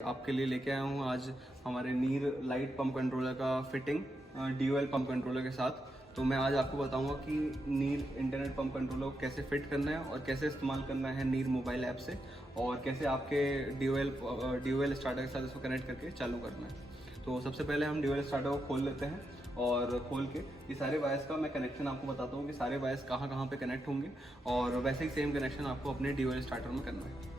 आपके लिए लेके आया हूँ आज हमारे नीर लाइट पंप कंट्रोलर का फिटिंग ड्यूअल पंप कंट्रोलर के साथ। तो मैं आज आपको बताऊंगा कि नीर इंटरनेट पंप कंट्रोलर को कैसे फिट करना है और कैसे इस्तेमाल करना है नीर मोबाइल ऐप से, और कैसे आपके ड्यूअल स्टार्टर के साथ इसको कनेक्ट करके चालू करना है। तो सबसे पहले हम ड्यूअल स्टार्टर को खोल लेते हैं और खोल के ये सारे वायर्स का मैं कनेक्शन आपको बताता हूँ कि सारे वायर्स कहाँ कहाँ पे कनेक्ट होंगे, और वैसे ही सेम कनेक्शन आपको अपने ड्यूअल स्टार्टर में करना है।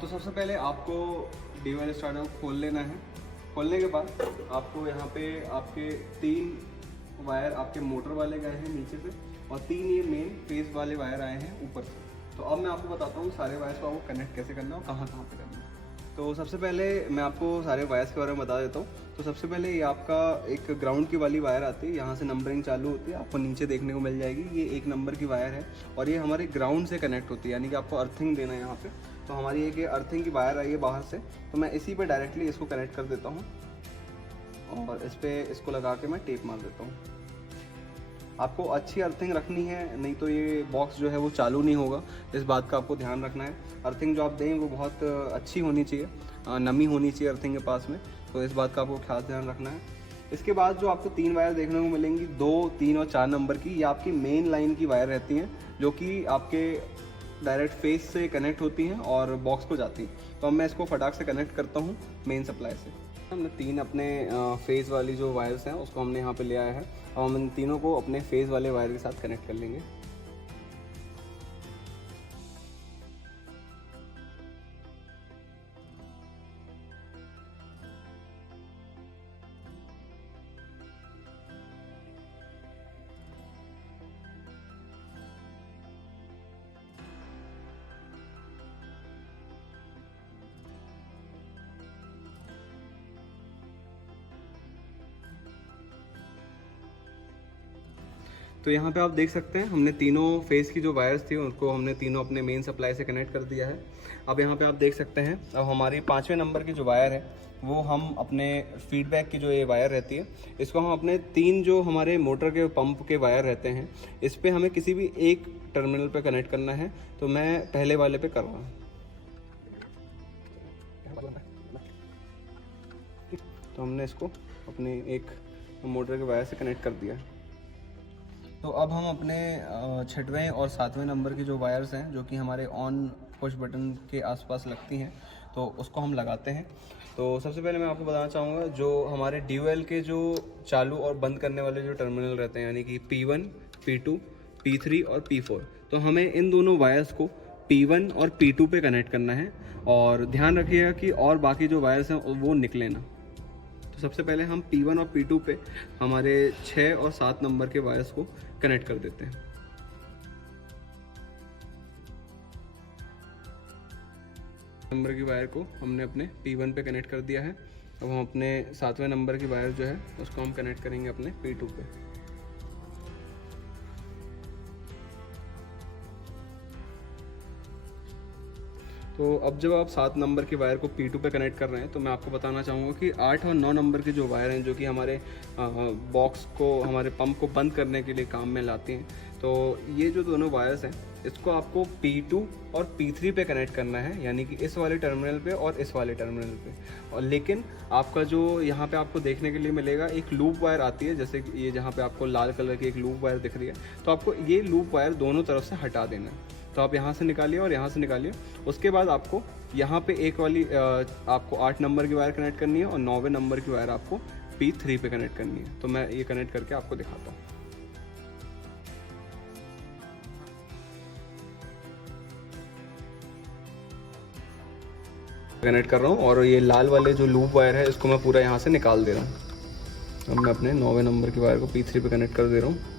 तो सबसे पहले आपको ड्यूअल स्टार्टर को खोल लेना है। खोलने के बाद आपको यहाँ पे आपके 3 वायर आपके मोटर वाले गए हैं नीचे से, और 3 ये मेन फेस वाले वायर आए हैं ऊपर से। तो अब मैं आपको बताता हूँ सारे वायर्स को आपको कनेक्ट कैसे करना है और कहाँ कहाँ पे करना है। तो सबसे पहले मैं आपको सारे वायर्स के बारे में बता देता हूँ। तो सबसे पहले ये आपका एक ग्राउंड की वाली वायर आती है, यहाँ से नंबरिंग चालू होती है, आपको नीचे देखने को मिल जाएगी। ये 1 नंबर की वायर है और ये हमारे ग्राउंड से कनेक्ट होती है, यानी कि आपको अर्थिंग देना है यहाँ पे। तो हमारी एक अर्थिंग की वायर आई है बाहर से, तो मैं इसी पे डायरेक्टली इसको कनेक्ट कर देता हूँ और इस पर इसको लगा के मैं टेप मार देता हूँ। आपको अच्छी अर्थिंग रखनी है, नहीं तो ये बॉक्स जो है वो चालू नहीं होगा। इस बात का आपको ध्यान रखना है। अर्थिंग जो आप दें वो बहुत अच्छी होनी चाहिए, नमी होनी चाहिए अर्थिंग के पास में, तो इस बात का आपको खास ध्यान रखना है। इसके बाद जो आपको 3 वायर देखने को मिलेंगी, 2, 3 और 4 नंबर की, ये आपकी मेन लाइन की वायर रहती हैं, जो कि आपके डायरेक्ट फेस से कनेक्ट होती हैं और बॉक्स को जाती हैं। तो अब मैं इसको फटाक से कनेक्ट करता हूँ मेन सप्लाई से। हमने 3 अपने फेस वाली जो वायर्स हैं उसको हमने यहाँ पे ले आया है। अब हम इन तीनों को अपने फेस वाले वायर के साथ कनेक्ट कर लेंगे। तो यहाँ पे आप देख सकते हैं हमने तीनों फेस की जो वायर्स थी उनको हमने तीनों अपने मेन सप्लाई से कनेक्ट कर दिया है। अब यहाँ पे आप देख सकते हैं अब हमारी 5वें नंबर की जो वायर है वो हम अपने फीडबैक की जो ये वायर रहती है, इसको हम अपने 3 जो हमारे मोटर के पंप के वायर रहते हैं इस पर हमें किसी भी एक टर्मिनल पे कनेक्ट करना है। तो मैं पहले वाले पे कर रहा हूँ। तो हमने इसको अपने एक मोटर के वायर से कनेक्ट कर दिया है। तो अब हम अपने 6वें और 7वें नंबर की जो वायर्स हैं, जो कि हमारे ऑन पुश बटन के आसपास लगती हैं, तो उसको हम लगाते हैं। तो सबसे पहले मैं आपको बताना चाहूँगा जो हमारे ड्यूअल के जो चालू और बंद करने वाले जो टर्मिनल रहते हैं, यानी कि P1, P2, P3 और P4, तो हमें इन दोनों वायर्स को P1 और P2 पे कनेक्ट करना है। और ध्यान रखिएगा कि और बाकी जो वायर्स हैं वो निकले ना। तो सबसे पहले हम P1 और P2 पे हमारे 6 और 7 नंबर के वायर्स को कनेक्ट कर देते हैं। नंबर की वायर को हमने अपने P1 पे कनेक्ट कर दिया है। अब हम अपने 7वें नंबर की वायर जो है उसको हम कनेक्ट करेंगे अपने P2 पे। तो अब जब आप 7 नंबर की वायर को P2 पे कनेक्ट कर रहे हैं तो मैं आपको बताना चाहूँगा कि 8 और 9 नंबर की जो वायर हैं, जो कि हमारे बॉक्स को, हमारे पंप को बंद करने के लिए काम में लाती हैं, तो ये जो दोनों वायर्स हैं इसको आपको P2 और P3 पे कनेक्ट करना है, यानी कि इस वाले टर्मिनल पे और इस वाले टर्मिनल पे। और लेकिन आपका जो यहाँ पे आपको देखने के लिए मिलेगा एक लूप वायर आती है, जैसे कि ये जहाँ पे आपको लाल कलर की एक लूप वायर दिख रही है, तो आपको ये लूप वायर दोनों तरफ से हटा देना है। तो आप यहाँ से निकालिए और यहाँ से निकालिए। उसके बाद आपको यहाँ पे एक वाली आपको 8 नंबर की वायर कनेक्ट करनी है और 9वें नंबर की वायर आपको P3 पे कनेक्ट करनी है। तो मैं ये कनेक्ट करके आपको दिखाता हूँ। कनेक्ट कर रहा हूँ और ये लाल वाले जो लूप वायर है इसको मैं पूरा यहाँ से निकाल दे रहा हूँ। अब मैं अपने 9वें नंबर की वायर को P3 पे कनेक्ट कर दे रहा हूँ।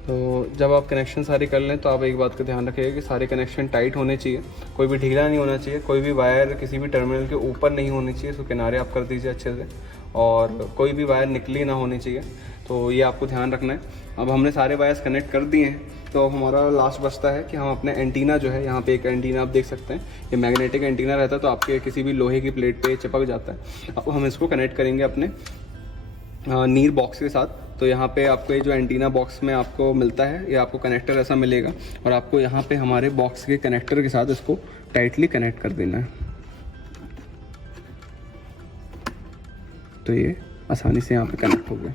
तो जब आप कनेक्शन सारे कर लें तो आप एक बात का ध्यान रखिएगा कि सारे कनेक्शन टाइट होने चाहिए, कोई भी ढीला नहीं होना चाहिए, कोई भी वायर किसी भी टर्मिनल के ऊपर नहीं होनी चाहिए। तो किनारे आप कर दीजिए अच्छे से, और कोई भी वायर निकली ना होनी चाहिए। तो ये आपको ध्यान रखना है। अब हमने सारे वायर्स कनेक्ट कर दिए हैं। तो हमारा लास्ट बचता है कि हम अपने एंटीना जो है, यहाँ पे एक एंटीना आप देख सकते हैं, ये मैग्नेटिक एंटीना रहता है, तो आपके किसी भी लोहे की प्लेट पे चिपक जाता है। अब हम इसको कनेक्ट करेंगे अपने नीर बॉक्स के साथ। तो यहाँ पे आपको ये जो एंटीना बॉक्स में आपको मिलता है, ये आपको कनेक्टर ऐसा मिलेगा, और आपको यहाँ पे हमारे बॉक्स के कनेक्टर के साथ इसको टाइटली कनेक्ट कर देना है। तो ये आसानी से यहाँ पे कनेक्ट हो गया।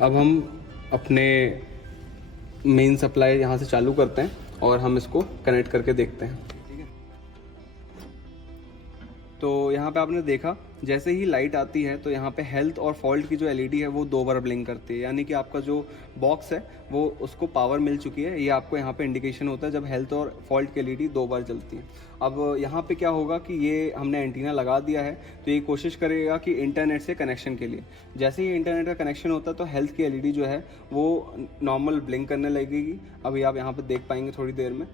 अब हम अपने मेन सप्लाई यहाँ से चालू करते हैं और हम इसको कनेक्ट करके देखते हैं। ठीक है, तो यहाँ पे आपने देखा जैसे ही लाइट आती है तो यहाँ पे हेल्थ और फॉल्ट की जो एलईडी है वो 2 बार ब्लिंक करती है, यानी कि आपका जो बॉक्स है वो उसको पावर मिल चुकी है। ये आपको यहाँ पे इंडिकेशन होता है जब हेल्थ और फॉल्ट की एलईडी 2 बार जलती है। अब यहाँ पे क्या होगा कि ये हमने एंटीना लगा दिया है, तो ये कोशिश करेगा कि इंटरनेट से कनेक्शन के लिए, जैसे ही इंटरनेट का कनेक्शन होता है तो हेल्थ की एलईडी जो है वो नॉर्मल ब्लिंक करने लगेगी। अभी आप यहाँ पे देख पाएंगे थोड़ी देर में।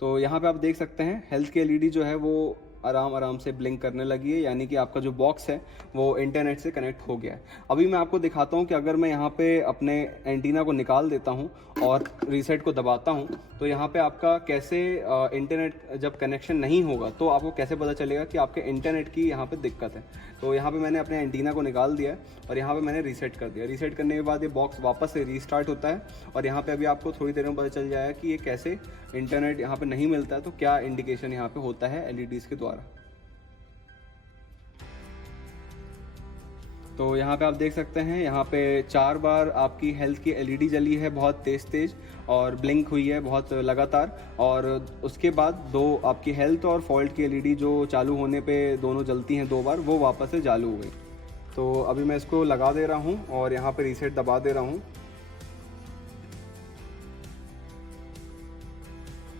तो यहाँ पे आप देख सकते हैं हेल्थ की एलईडी जो है वो आराम से ब्लिंक करने लगी है, यानी कि आपका जो बॉक्स है वो इंटरनेट से कनेक्ट हो गया है। अभी मैं आपको दिखाता हूँ कि अगर मैं यहाँ पे अपने एंटीना को निकाल देता हूँ और रीसेट को दबाता हूँ तो यहाँ पे आपका कैसे इंटरनेट जब कनेक्शन नहीं होगा तो आपको कैसे पता चलेगा कि आपके इंटरनेट की यहाँ पे दिक्कत है। तो यहाँ पे मैंने अपने एंटीना को निकाल दिया है और यहाँ पे मैंने रीसेट कर दिया। रीसेट करने के बाद ये बॉक्स वापस से रीस्टार्ट होता है और यहाँ पे अभी आपको थोड़ी देर में पता चल जाएगा कि ये कैसे इंटरनेट यहाँ पे नहीं मिलता है तो क्या इंडिकेशन यहाँ पे होता है एलईडीज़ के द्वारा। तो यहाँ पे आप देख सकते हैं यहाँ पे 4 बार आपकी हेल्थ की एलईडी जली है बहुत तेज़ और ब्लिंक हुई है बहुत लगातार, और उसके बाद 2 आपकी हेल्थ और फॉल्ट की एलईडी जो चालू होने पे दोनों जलती हैं 2 बार, वो वापस से चालू हो गई। तो अभी मैं इसको लगा दे रहा हूँ और यहाँ पे रीसेट दबा दे रहा हूँ।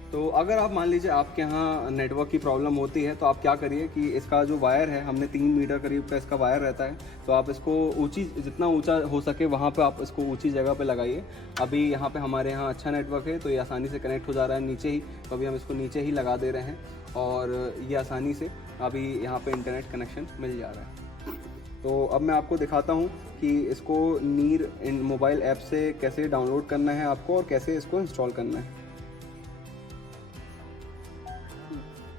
तो अगर आप मान लीजिए आपके यहाँ नेटवर्क की प्रॉब्लम होती है तो आप क्या करिए कि इसका जो वायर है, हमने 3 मीटर करीब का इसका वायर रहता है, तो आप इसको जितना ऊंचा हो सके वहाँ पे आप इसको ऊंची जगह पे लगाइए। अभी यहाँ पे हमारे यहाँ अच्छा नेटवर्क है तो ये आसानी से कनेक्ट हो जा रहा है नीचे ही, तो अभी हम इसको नीचे ही लगा दे रहे हैं और ये आसानी से अभी यहाँ पर इंटरनेट कनेक्शन मिल जा रहा है। तो अब मैं आपको दिखाता हूँ कि इसको नीर मोबाइल ऐप से कैसे डाउनलोड करना है आपको और कैसे इसको इंस्टॉल करना है।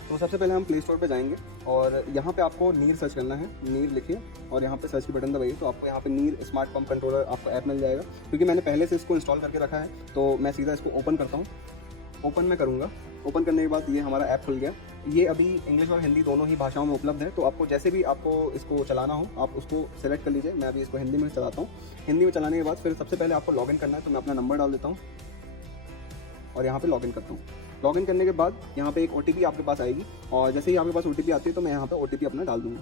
तो सबसे पहले हम प्ले स्टोर पे जाएंगे और यहाँ पे आपको नीर सर्च करना है, नीर लिखिए और यहाँ पे सर्च की बटन दबाइए, तो आपको यहाँ पे नीर स्मार्ट पंप कंट्रोलर आपको ऐप मिल जाएगा। क्योंकि मैंने पहले से इसको इंस्टॉल करके रखा है तो मैं सीधा इसको ओपन करता हूँ। ओपन मैं करूँगा, ओपन करने के बाद ये हमारा ऐप खुल गया। ये अभी इंग्लिश और हिंदी दोनों ही भाषाओं में उपलब्ध है, तो आपको जैसे भी आपको इसको चलाना हो आप उसको सेलेक्ट कर लीजिए। मैं अभी इसको हिंदी में चलाता हूँ। हिंदी में चलाने के बाद फिर सबसे पहले आपको लॉगिन करना है, तो मैं अपना नंबर डाल देता हूँ और यहाँ पे लॉगिन करता हूँ। लॉगिन करने के बाद यहाँ पे एक OTP आपके पास आएगी और जैसे ही आपके पास OTP आती है तो मैं यहाँ पे OTP अपना डाल दूंगा।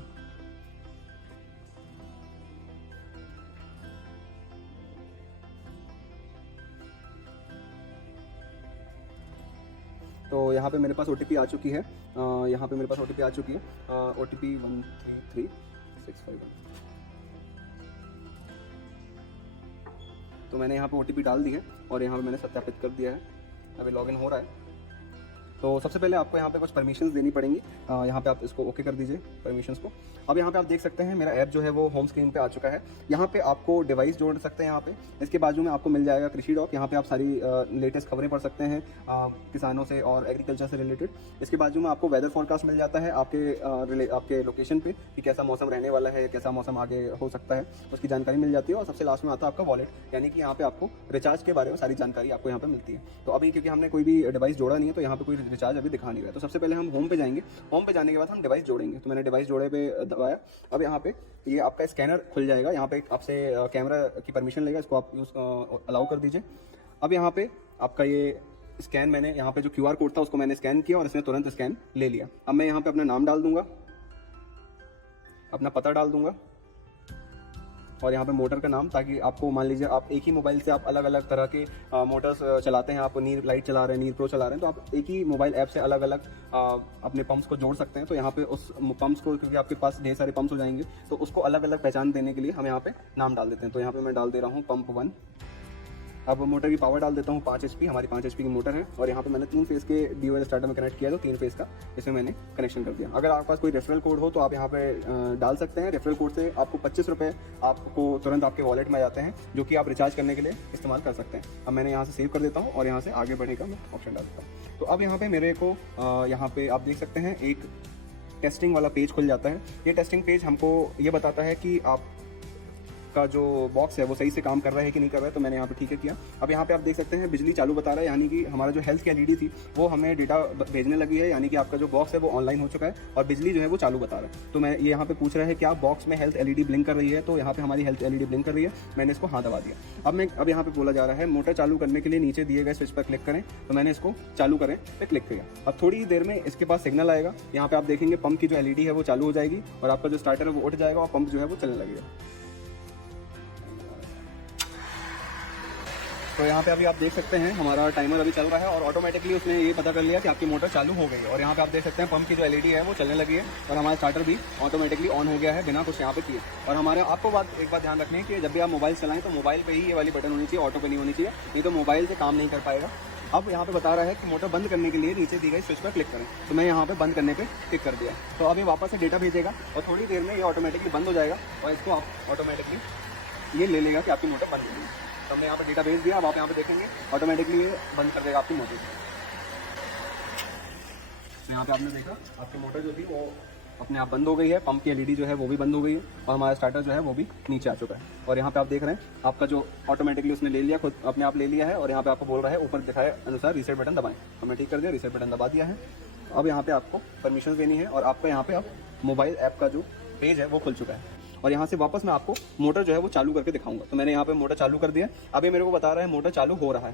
तो यहाँ पे मेरे पास OTP आ चुकी है, यहाँ पे मेरे पास OTP आ चुकी है, OTP 133651। तो मैंने यहाँ पे OTP डाल दी है और यहाँ पे मैंने सत्यापित कर दिया है। अभी लॉगिन हो रहा है। तो सबसे पहले आपको यहाँ पे कुछ परमिशंस देनी पड़ेंगी। यहाँ पे आप इसको ओके कर दीजिए परमिशंस को। अब यहाँ पे आप देख सकते हैं मेरा ऐप जो है वो होम स्क्रीन पे आ चुका है। यहाँ पे आपको डिवाइस जोड़ सकते हैं। यहाँ पे इसके बाजू में आपको मिल जाएगा कृषि डॉक। यहाँ पे आप सारी लेटेस्ट खबरें पढ़ सकते हैं किसानों से और एग्रीकल्चर से रिलेटेड। इसके बाजू में आपको वेदर फोरकास्ट मिल जाता है आपके लोकेशन पे कि कैसा मौसम रहने वाला है, कैसा मौसम आगे हो सकता है, उसकी जानकारी मिल जाती है। और सबसे लास्ट में आता है आपका वॉलेट, यानी कि यहाँ पे आपको रिचार्ज के बारे में सारी जानकारी आपको यहाँ पे मिलती है। तो अभी क्योंकि हमने कोई भी डिवाइस जोड़ा नहीं है तो यहाँ पे कोई रिचार्ज अभी दिखा नहीं रहा है। तो सबसे पहले हम होम पे जाएंगे। होम पे जाने के बाद हम डिवाइस जोड़ेंगे। तो मैंने डिवाइस जोड़े पे दबाया। अब यहाँ पे ये आपका स्कैनर खुल जाएगा। यहाँ पे आपसे कैमरा की परमिशन लेगा, इसको आप यूज अलाउ कर दीजिए। अब यहाँ पे आपका ये स्कैन, मैंने यहाँ पे जो QR कोड था उसको मैंने स्कैन किया और इसने तुरंत स्कैन ले लिया। अब मैं यहाँ पे अपना नाम डाल दूंगा, अपना पता डाल दूंगा और यहाँ पे मोटर का नाम, ताकि आपको मान लीजिए आप एक ही मोबाइल से आप अलग अलग तरह के मोटर्स चलाते हैं, आप नीर लाइट चला रहे हैं, नीर प्रो चला रहे हैं, तो आप एक ही मोबाइल ऐप से अलग अलग अपने पंप्स को जोड़ सकते हैं। तो यहाँ पे उस पंप्स को, क्योंकि आपके पास ढेर सारे पंप्स हो जाएंगे, तो उसको अलग अलग पहचान देने के लिए हम यहाँ पे नाम डाल देते हैं। तो यहाँ पे मैं डाल दे रहा हूँ पंप 1, अब मोटर की पावर डाल देता हूँ 5 HP, हमारी 5 HP की मोटर है। और यहाँ पे मैंने 3 फेज़ के ड्यूअल स्टार्टर में कनेक्ट किया, तो 3 फेज़ का इसमें मैंने कनेक्शन कर दिया। अगर आपके पास कोई रेफरल कोड हो तो आप यहाँ पे डाल सकते हैं। रेफरल कोड से आपको 25 रुपये आपको तुरंत आपके वॉलेट में जाते हैं, जो कि आप रिचार्ज करने के लिए इस्तेमाल कर सकते हैं। अब मैंने यहाँ से सेव कर देता हूँ और यहाँ से आगे बढ़ने का मैं ऑप्शन डाल देता हूँ। तो अब यहाँ पे मेरे को यहाँ पे आप देख सकते हैं एक टेस्टिंग वाला पेज खुल जाता है। ये टेस्टिंग पेज हमको ये बताता है कि आप का जो बॉक्स है वो सही से काम कर रहा है कि नहीं कर रहा है। तो मैंने यहाँ पे ठीक है किया। अब यहाँ पे आप देख सकते हैं बिजली चालू बता रहा है, यानी कि हमारा जो हेल्थ की LED थी वो हमें डेटा भेजने लगी है, यानी कि आपका जो बॉक्स है वो ऑनलाइन हो चुका है और बिजली जो है वो चालू बता रहा है। तो मैं ये यहाँ पे पूछ रहा है कि आप बॉक्स में हेल्थ LED ब्लिंक कर रही है, तो यहाँ पे हमारी हेल्थ LED ब्लिंक कर रही है। मैंने इसको हाँ दबा दिया। अब यहाँ पे बोला जा रहा है मोटर चालू करने के लिए नीचे दिए गए स्विच पर क्लिक करें, तो मैंने इसको चालू करें पे क्लिक किया। अब थोड़ी ही देर में इसके पास सिग्नल आएगा। यहाँ पे आप देखेंगे पंप की जो LED है वो चालू हो जाएगी और आपका जो स्टार्टर है वो उठ जाएगा और पंप जो है वो चलने लगेगा। तो यहाँ पे अभी आप देख सकते हैं हमारा टाइमर अभी चल रहा है और ऑटोमेटिकली उसने ये पता कर लिया कि आपकी मोटर चालू हो गई है। और यहाँ पे आप देख सकते हैं पंप की जो LED है वो चलने लगी है और हमारा स्टार्टर भी ऑटोमेटिकली ऑन हो गया है बिना कुछ यहाँ पे किए। और हमारे आपको एक बात ध्यान रखनी है कि जब भी आप मोबाइल चलाएं तो मोबाइल पे ही ये वाली बटन होनी चाहिए, ऑटो पे नहीं होनी चाहिए, नहीं तो मोबाइल से काम नहीं कर पाएगा। अब यहाँ पे बता रहा है कि मोटर बंद करने के लिए नीचे दी गई स्विच पर क्लिक करें, तो मैं यहाँ पे बंद करने पे क्लिक कर दिया। तो अब ये वापस से डेटा भेजेगा और थोड़ी देर में ये ऑटोमेटिकली बंद हो जाएगा और इसको आप ऑटोमेटिकली ये ले लेगा कि आपकी मोटर बंद हो गई। तो हमने यहाँ पे डेटा भेज दिया। अब आप यहाँ पे देखेंगे ऑटोमेटिकली ये बंद कर देगा आपकी मोटर। तो यहाँ पे आपने देखा आपकी मोटर जो थी वो अपने आप बंद हो गई है, पंप की LED जो है वो भी बंद हो गई है और हमारा स्टार्टर जो है वो भी नीचे आ चुका है। और यहाँ पे आप देख रहे हैं आपका जो ऑटोमेटिकली उसने ले लिया, खुद अपने आप ले लिया है। और यहाँ पे आपको बोल रहा है ऊपर दिखाए अनुसार रीसेट बटन दबाएं, हमने ठीक कर दिया, रीसेट बटन दबा दिया है। अब यहाँ पे आपको परमिशन देनी है और आपका यहाँ पे अब मोबाइल ऐप का जो पेज है वो खुल चुका है। और यहाँ से वापस मैं आपको मोटर जो है वो चालू करके दिखाऊंगा। तो मैंने यहाँ पे मोटर चालू कर दिया। अब ये मेरे को बता रहा है मोटर चालू हो रहा है,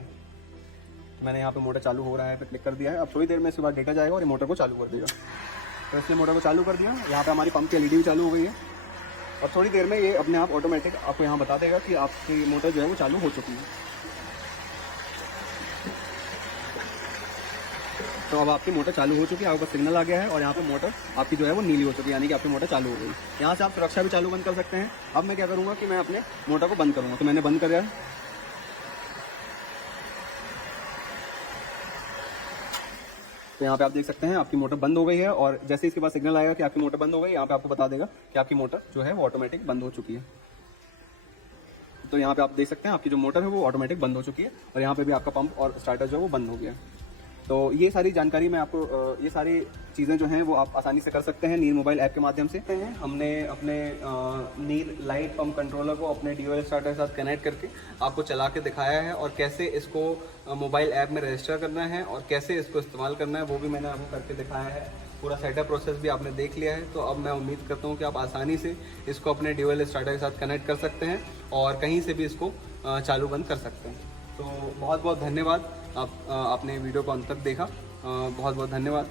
तो मैंने यहाँ पे मोटर चालू हो रहा है पे क्लिक कर दिया है। अब थोड़ी देर में इसके बाद डेटा जाएगा और ये मोटर को चालू कर देगा। तो इसने मोटर को चालू कर दिया। यहाँ पे हमारी पंप की LED भी चालू हो गई है और थोड़ी देर में ये अपने आप ऑटोमेटिक आपको यहाँ बता देगा कि आपकी मोटर जो है वो चालू हो चुकी है। तो अब आपकी मोटर चालू हो चुकी है, आपका सिग्नल आ गया है और यहाँ पे मोटर आपकी जो है वो नीली हो चुकी है, यानी कि आपकी मोटर चालू हो गई। यहाँ से आप सुरक्षा भी चालू बंद कर सकते हैं। अब मैं क्या करूँगा कि मैं अपने मोटर को बंद करूँगा, तो मैंने बंद कर दिया। तो यहाँ पे आप देख सकते हैं आपकी मोटर बंद हो गई है और जैसे इसके बाद सिग्नल आएगा कि आपकी मोटर बंद हो गई, यहाँ पे आपको बता देगा कि आपकी मोटर जो है वो ऑटोमेटिक बंद हो चुकी है। तो यहाँ पे आप देख सकते हैं आपकी जो मोटर है वो ऑटोमेटिक बंद हो चुकी है और यहाँ पे भी आपका पंप और स्टार्टर जो है वो बंद हो गया है। तो ये सारी जानकारी मैं आपको ये सारी चीज़ें जो हैं वो आप आसानी से कर सकते हैं नील मोबाइल ऐप के माध्यम से। हमने अपने नील लाइट पंप कंट्रोलर को अपने ड्यूअल स्टार्टर के साथ कनेक्ट करके आपको चला के दिखाया है और कैसे इसको मोबाइल ऐप में रजिस्टर करना है और कैसे इसको इस्तेमाल करना है वो भी मैंने आपको करके दिखाया है। पूरा सेटअप प्रोसेस भी आपने देख लिया है। तो अब मैं उम्मीद करता हूँ कि आप आसानी से इसको अपने ड्यूअल स्टार्टर के साथ कनेक्ट कर सकते हैं और कहीं से भी इसको चालू बंद कर सकते हैं। तो बहुत बहुत धन्यवाद, आपने वीडियो को अंत तक देखा। बहुत बहुत धन्यवाद।